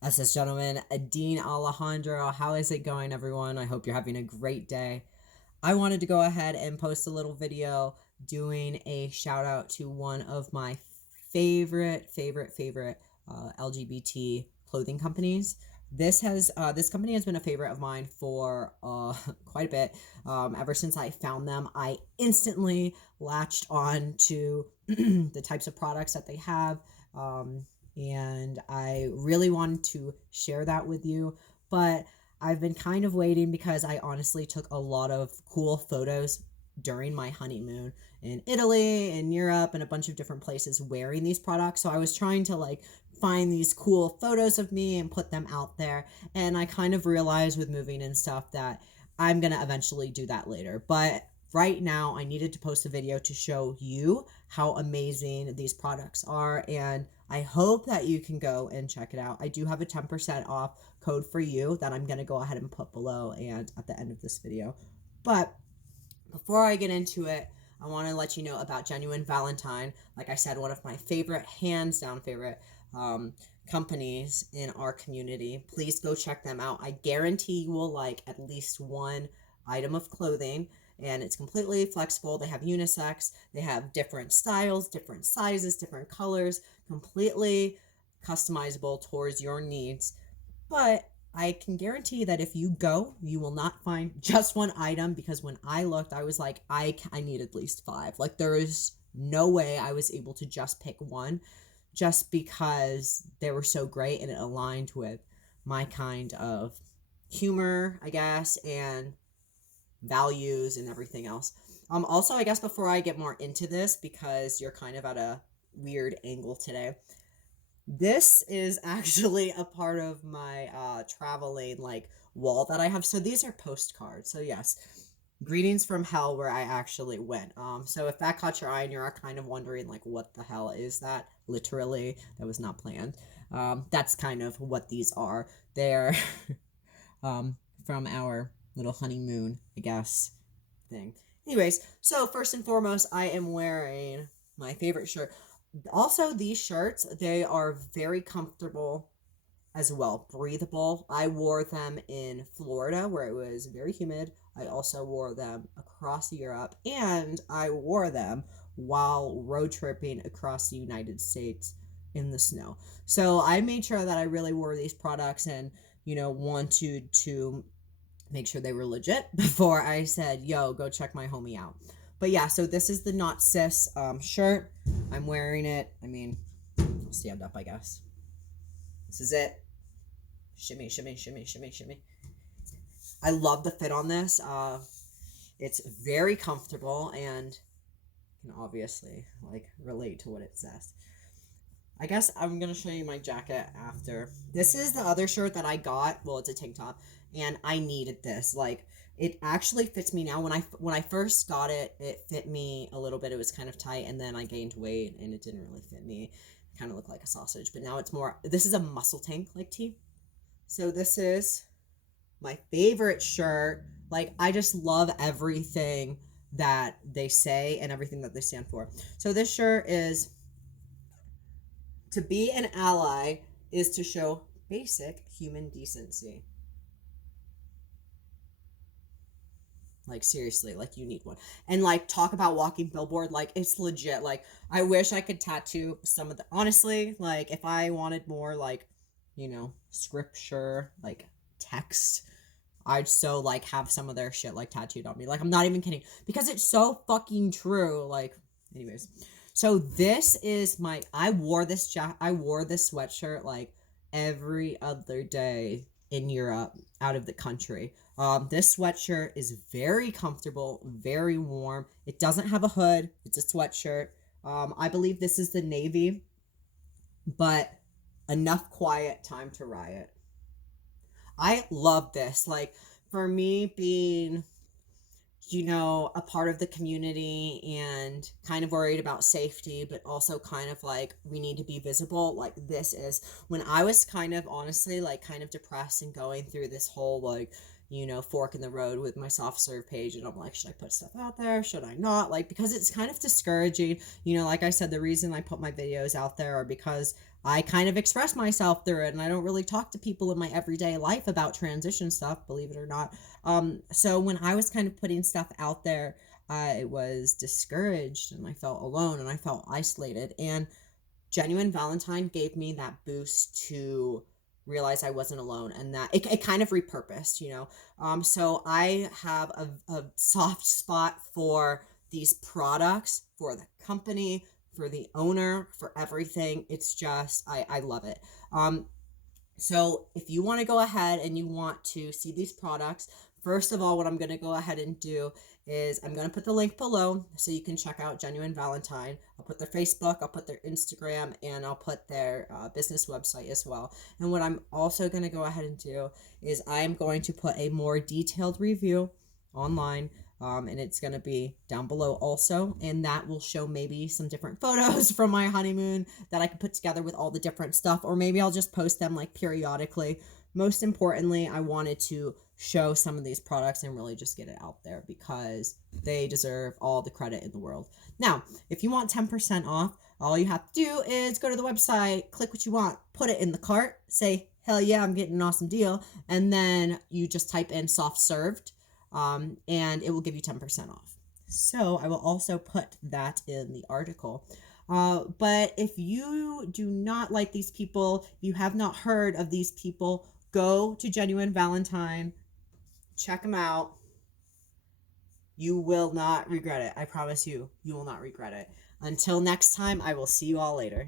SS gentleman, Dean Alejandro. How is it going, everyone? I hope you're having a great day. I wanted to go ahead and post a little video doing a shout out to one of my favorite LGBT clothing companies. This company has been a favorite of mine for quite a bit. Ever since I found them, I instantly latched on to the types of products that they have. And I really wanted to share that with you, but I've been kind of waiting because I honestly took a lot of cool photos during my honeymoon in Italy, in Europe, and a bunch of different places wearing these products. So I was trying to find these cool photos of me and put them out there. And I kind of realized with moving and stuff that I'm going to eventually do that later. But right now, I needed to post a video to show you how amazing these products are. And I hope that you can go and check it out. I do have a 10% off code for you that I'm going to go ahead and put below and at the end of this video. But before I get into it, I want to let you know about Genuine Valentine. Like I said, one of my favorite, hands down favorite companies in our community. Please go check them out. I guarantee you will like at least one item of clothing, and it's completely flexible. They have unisex, they have different styles, different sizes, different colors, completely customizable towards your needs. But I can guarantee that if you go, you will not find just one item, because when I looked, I was like, I need at least five. Like, there is no way I was able to just pick one, just because they were so great and it aligned with my kind of humor, I guess, and values and everything else. Also, I guess before I get more into this, because you're kind of at a weird angle today, this is actually a part of my traveling wall that I have. So these are postcards. So yes, greetings from hell, where I actually went. So if that caught your eye and you're kind of wondering what the hell is that, literally, that was not planned. That's kind of what these are. They're from our little honeymoon, I guess, thing. Anyways, so first and foremost, I am wearing my favorite shirt. Also, these shirts, they are very comfortable as well, breathable. I wore them in Florida where it was very humid. I also wore them across Europe, and I wore them while road tripping across the United States in the snow. So I made sure that I really wore these products and, wanted to make sure they were legit before I said, yo, go check my homie out. But yeah, so this is the Not Cis shirt. I'm wearing it. I mean, I'll stand up, I guess. This is it. Shimmy, shimmy, shimmy, shimmy, shimmy. I love the fit on this. It's very comfortable and can obviously relate to what it says. I guess I'm gonna show you my jacket after. This is the other shirt that I got. Well, it's a tank top, and I needed this. It actually fits me now. When I first got it, it fit me a little bit. It was kind of tight, and then I gained weight, and it didn't really fit me. It kind of looked like a sausage, but now it's more. This is a muscle tank tee. So this is my favorite shirt. I just love everything that they say and everything that they stand for. So this shirt is, to be an ally is to show basic human decency. Seriously, you need one. And talk about walking billboard, it's legit. I wish I could tattoo some of the, honestly, if I wanted more scripture, text, I'd so have some of their shit tattooed on me. I'm not even kidding, because it's so fucking true. Anyways, so this is I wore this sweatshirt every other day in Europe, out of the country. This sweatshirt is very comfortable, very warm. It doesn't have a hood. It's a sweatshirt. I believe this is the navy, but enough quiet time to riot. I love this. For me, being a part of the community and kind of worried about safety, but also kind of we need to be visible. This is when I was kind of honestly kind of depressed and going through this whole fork in the road with my soft serve page, and I'm like, should I put stuff out there? Should I not? Like, because it's kind of discouraging. Like I said, the reason I put my videos out there are because I kind of express myself through it, and I don't really talk to people in my everyday life about transition stuff, believe it or not. So when I was kind of putting stuff out there, I was discouraged, and I felt alone, and I felt isolated. And Genuine Valentine gave me that boost to realize I wasn't alone, and that it kind of repurposed. So I have a soft spot for these products, for the company, for the owner, for everything. It's just, I love it. So if you want to go ahead and you want to see these products, first of all, what I'm going to go ahead and do is I'm going to put the link below so you can check out Genuine Valentine. I'll put their Facebook, I'll put their Instagram, and I'll put their business website as well. And what I'm also going to go ahead and do is I'm going to put a more detailed review online, and it's going to be down below also, and that will show maybe some different photos from my honeymoon that I can put together with all the different stuff, or maybe I'll just post them like periodically. Most importantly, I wanted to show some of these products and really just get it out there because they deserve all the credit in the world. Now, if you want 10% off, all you have to do is go to the website, click what you want, put it in the cart, say, hell yeah, I'm getting an awesome deal, and then you just type in soft served, and it will give you 10% off. So I will also put that in the article. But if you do not like these people, you have not heard of these people, go to Genuine Valentine, check them out. You will not regret it. I promise you, you will not regret it. Until next time, I will see you all later.